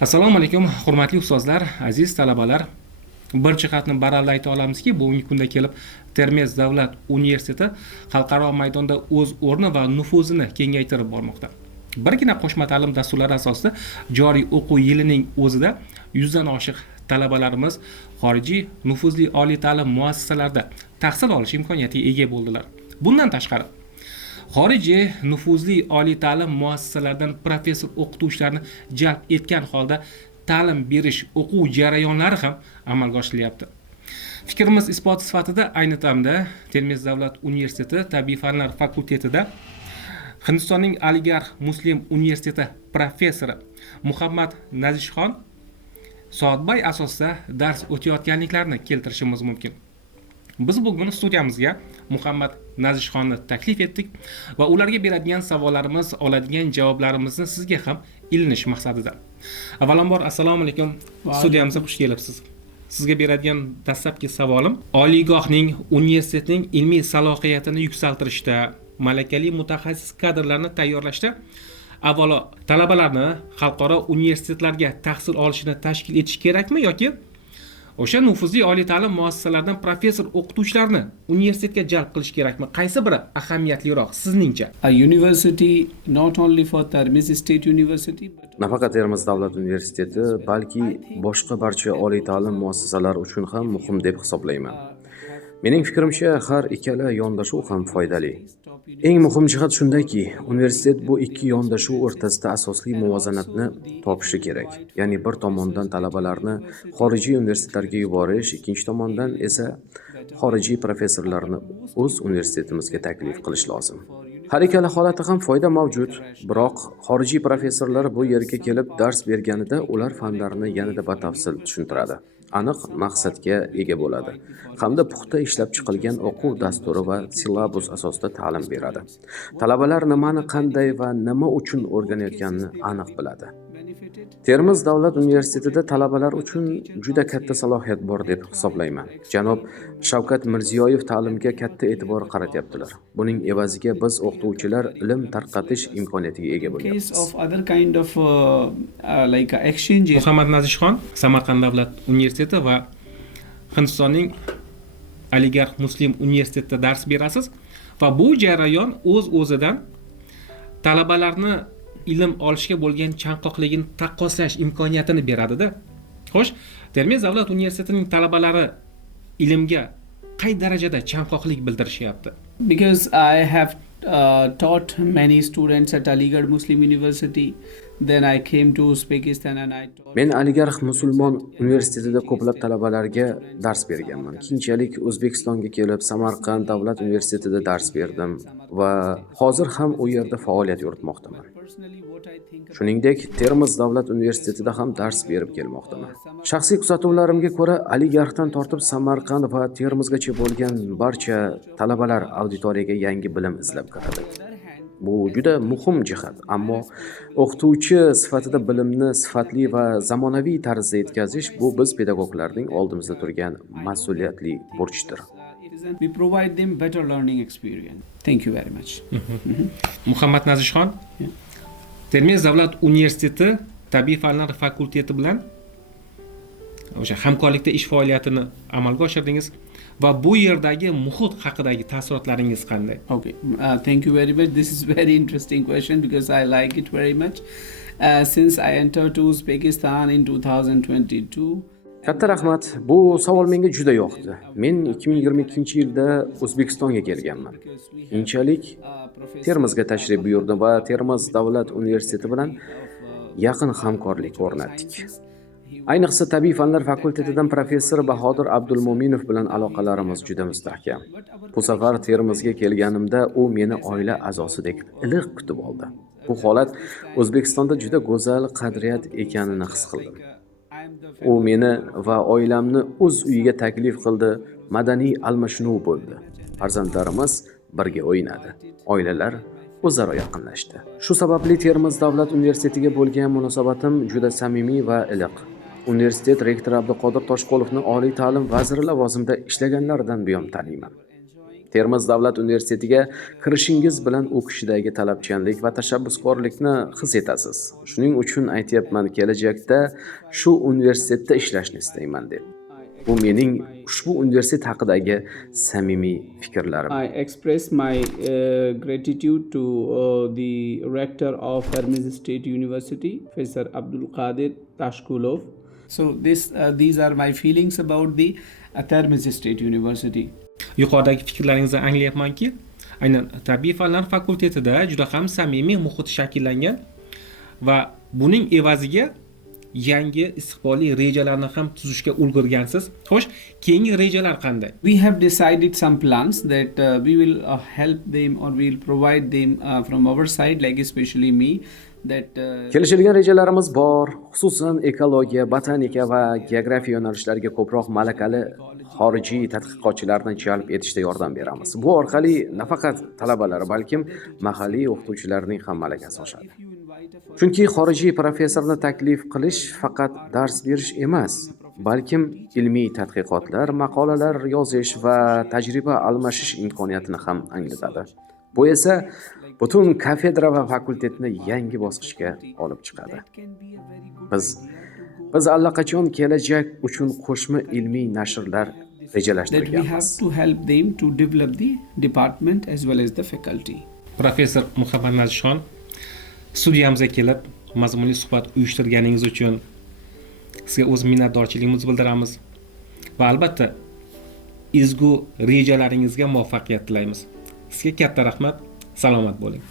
Assalomu alaykum, hurmatli ustozlar, aziz talabalar. Bir jihatni baralla ayta olamizki, bugungi kunda kelib Termiz davlat universiteti xalqaro maydonda o'z o'rni va nufuzini kengaytirib bormoqda. Birgina qo'shma ta'lim dasturlari asosida joriy o'quv yilining o'zida 100 dan oshiq talabalarimiz xorijiy nufuzli oliy ta'lim muassasalarida tahsil olish imkoniyatiga ega bo'ldilar. Bundan tashqari xorijiy nufuzli oliy ta'lim muassasalaridan professor o'qituvchilarni jalb etgan holda ta'lim berish o'quv jarayonlari ham amalga oshirilyapti. Fikrimiz isboti sifatida ayni damda Termiz davlat universiteti tabiiy fanlar fakultetida Hindistonning Aligarh Muslim universiteti professori Muhammad Nazishxon soatbay asosida dars o'tayotganliklarini keltirishimiz mumkin. Biz bugun studiyamizga Muhammad Nazishxonni taklif etdik va ularga beradigan savollarimiz, oladigan javoblarimizni sizga ham ilinish maqsadida. Avvalambor assalomu alaykum. Studiyamizga xush kelibsiz. Sizga beradigan dastlabki savolim oliygohning universitetning ilmiy salohiyatini yuksaltirishda, malakali mutaxassis kadrlarni tayyorlashda avvalo talabalarni xalqaro universitetlarga tahsil olishini tashkil etish kerakmi yoki o'sha nufuzli oliy ta'lim muassasalaridan professor o'qituvchilarni universitetga jalb qilish kerakmi? Qaysi biri ahamiyatliroq sizningcha? A university not only for Termiz State University but Nafaqat Termiz davlat universiteti, balki boshqa barcha oliy ta'lim muassasalari uchun ham muhim deb hisoblayman. Mening fikrimcha, har ikkala yondashuv ham foydali. Eng muhim jihat shundaki, universitet bu ikki yondashuv o'rtasida asosli muvozanatni topishi kerak. Ya'ni bir tomondan talabalarni xorijiy universitetlarga yuborish, ikkinchi tomondan esa xorijiy professorlarni o'z universitetimizga taklif qilish lozim. Har ikkala holatda ham foyda mavjud, biroq xorijiy professorlar bu yerga kelib dars berganida ular fanlarni yanada batafsil tushuntiradi, aniq maqsadga ega bo'ladi hamda puxta ishlab chiqilgan o'quv dasturi va silabus asosida ta'lim beradi. Talabalar nimani qanday va nima uchun o'rganayotganini aniq biladi. Termiz davlat universitetida talabalar uchun juda katta salohiyat bor deb hisoblayman. Janob Shavkat Mirziyoyev ta'limga katta e'tibor qaratyaptilar. Buning evaziga biz o'qituvchilar ilm tarqatish imkoniyatiga ega bo'lyapmiz. case of other kind of like exchange. Muhammad Nazishxon Samarqand davlat universiteti va Hindistonning Aligarh Muslim universitetida dars berasiz va bu jarayon o'z-o'zidan talabalarni ilm olishga bo'lgan chanqoqligini taqqoslash imkoniyatini beradi-da. Xo'sh, Termiz davlat universitetining talabalari ilmga qay darajada chanqoqlik bildirishyapti? Because I have taught many students at Aligarh Muslim University. Then I came to Uzbekistan and I taught. Men Aligarh musulmon universitetida ko'plab talabalarga dars berganman. Keyinchalik O'zbekistonga kelib, Samarqand davlat universitetida dars berdim va hozir ham u yerda faoliyat yuritmoqdaman. Personally, what I think Shuningdek, Termiz davlat universitetida ham dars berib kelmoqdaman. Shaxsiy kuzatuvlarimga ko'ra, Aligarhdan tortib Samarqand va Termizgacha bo'lgan barcha talabalar auditoriyaga yangi bilim izlab kiradi. Bu juda muhim jihat, ammo o'qituvchi sifatida bilimni sifatli va zamonaviy tarzda yetkazish bu biz pedagoglarning oldimizda turgan mas'uliyatli burchdir. we provide them better learning experience. Thank you very much. Muhammad Nazishxon Termiz davlat universiteti tabiiy fanlar fakulteti bilan o'sha hamkorlikda ish faoliyatini amalga oshirdingiz va bu yerdagi muhit haqidagi taassurotlaringiz qanday? Okay, thank you very much. This is very interesting question because I like it very much. Since I entered to Uzbekistan in 2022. Katta rahmat. Bu savol menga juda yoqdi. Men 2022-yilda O'zbekistonga kelganman. Keyinchalik Termizga tashrif buyurdim va Termiz davlat universiteti bilan yaqin hamkorlik o'rnatdik. Ayniqsa tabiiy fanlar fakultetidan professor Bahodir Abdulmo'minov bilan aloqalarimiz juda mustahkam. Bu safar Termizga kelganimda u meni oila a'zosidek iliq kutib oldi. Bu holat O'zbekistonda juda go'zal qadriyat ekanini his qildim. U meni va oilamni o'z uyiga taklif qildi, madaniy almashinuv bo'ldi. Farzandlarimiz birga o'ynadi. Oilalar o'zaro yaqinlashdi. Shu sababli Termiz davlat universitetiga bo'lgan munosabatim juda samimiy va iliq. Universitet rektori Abduqodir Toshqo'lovni oliy ta'lim vaziri lavozimida ishlaganlaridan buyon taniyman. Termiz davlat universitetiga kirishingiz bilan u kishidagi talabchanlik va tashabbuskorlikni his etasiz. Shuning uchun aytyapman, kelajakda shu universitetda ishlashni istayman deb. Bu mening ushbu universitet haqidagi samimiy fikrlarim. I express my gratitude to the rector of Termiz State University, Professor Abdul Qadir Tashkulov. So these are my feelings about the Termiz State University. Yuqoridagi fikrlaringizni anglayapmanki, aynan tabiiy fanlar fakultetida juda ham samimiy muhit shakllangan va buning evaziga yangi istiqbolli rejalarni ham tuzishga ulgurgansiz. Xo'sh, keyingi rejalar qanday? We have decided some plans that we will help them or we will provide them from our side, like especially me. Kelishilgan rejalarimiz bor, xususan ekologiya, botanika va geografiya yo'nalishlariga ko'proq malakali xorijiy tadqiqotchilarni jalb etishda yordam beramiz. Bu orqali nafaqat talabalar, balkim mahalliy o'qituvchilarning ham malakasi oshadi. Chunki xorijiy professorni taklif qilish faqat dars berish emas, balkim ilmiy tadqiqotlar, maqolalar yozish va tajriba almashish imkoniyatini ham anglatadi. Bu esa butun kafedra va fakultetni yangi bosqichga olib chiqadi. Biz allaqachon kelajak uchun qo'shma ilmiy nashrlar rejalashtirganmiz. That we have to help them to develop the department as well as the faculty. Professor Muhammad Nazishxon, studiyamizga kelib mazmunli suhbat uyushtirganingiz uchun sizga o'z minnatdorchiligimizni bildiramiz va albatta ezgu rejalaringizga muvaffaqiyat tilaymiz. Sizga katta rahmat. Salomat bo'ling.